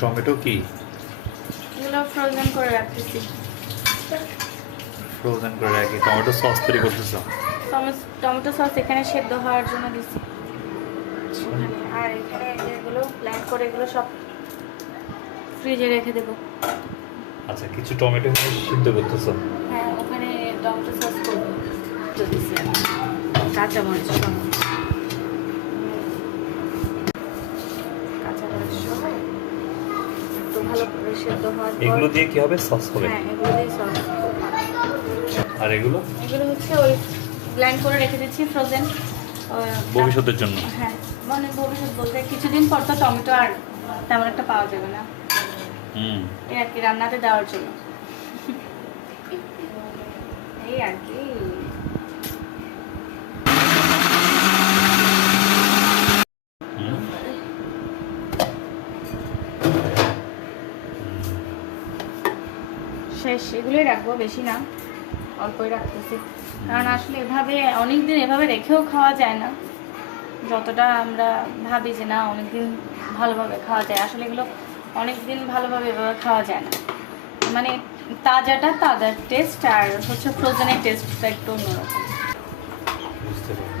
Tomato কি এগুলো frozen করে রাখতেছি। ফ্রোজেন করে রাখি, টমেটো সস তৈরি করতেছ? টমেটো সস এখানে সেদ্ধ হওয়ার জন্য দিচ্ছি। আর এখানে এগুলো ব্ল্যান্ড করে এগুলো সব ফ্রিজে রেখে দেবো। আচ্ছা, কিছু টমেটো সিদ্ধ করতেছ? হ্যাঁ, ওখানে টমেটো সস করবো। কাঁচামরিচ সহ, কাঁচামরিচ সহ একটু ভালো করে সেদ্ধ হওয়ার পর এগুলো দিয়ে কি হবে? সস হবে? হ্যাঁ, এগুলো দিয়ে সস। আর এগুলো হচ্ছে ওই ব্ল্যান্ড করে রেখে দিচ্ছি ফ্রোজেন ভবিষ্যতের জন্য। হ্যাঁ, মানে ভবিষ্যৎ বলতে কিছুদিন পর তো টমেটো আর তেমন একটা পাওয়া যাবে না, এই আর কি, রান্নাতে দেওয়ার জন্য এই আর কি। শেষ, এগুলোই রাখবো, বেশি না, অল্পই রাখতেছি। কারণ আসলে এভাবে অনেকদিন এভাবে রেখেও খাওয়া যায় না, যতটা আমরা ভাবি যে না অনেকদিন ভালোভাবে খাওয়া যায়, আসলে এগুলো অনেকদিন ভালোভাবে এভাবে খাওয়া যায় না। মানে তাজার টেস্ট আর হচ্ছে ফ্রোজেনের টেস্টটা একটু অন্যরকম। বুঝতে পারি।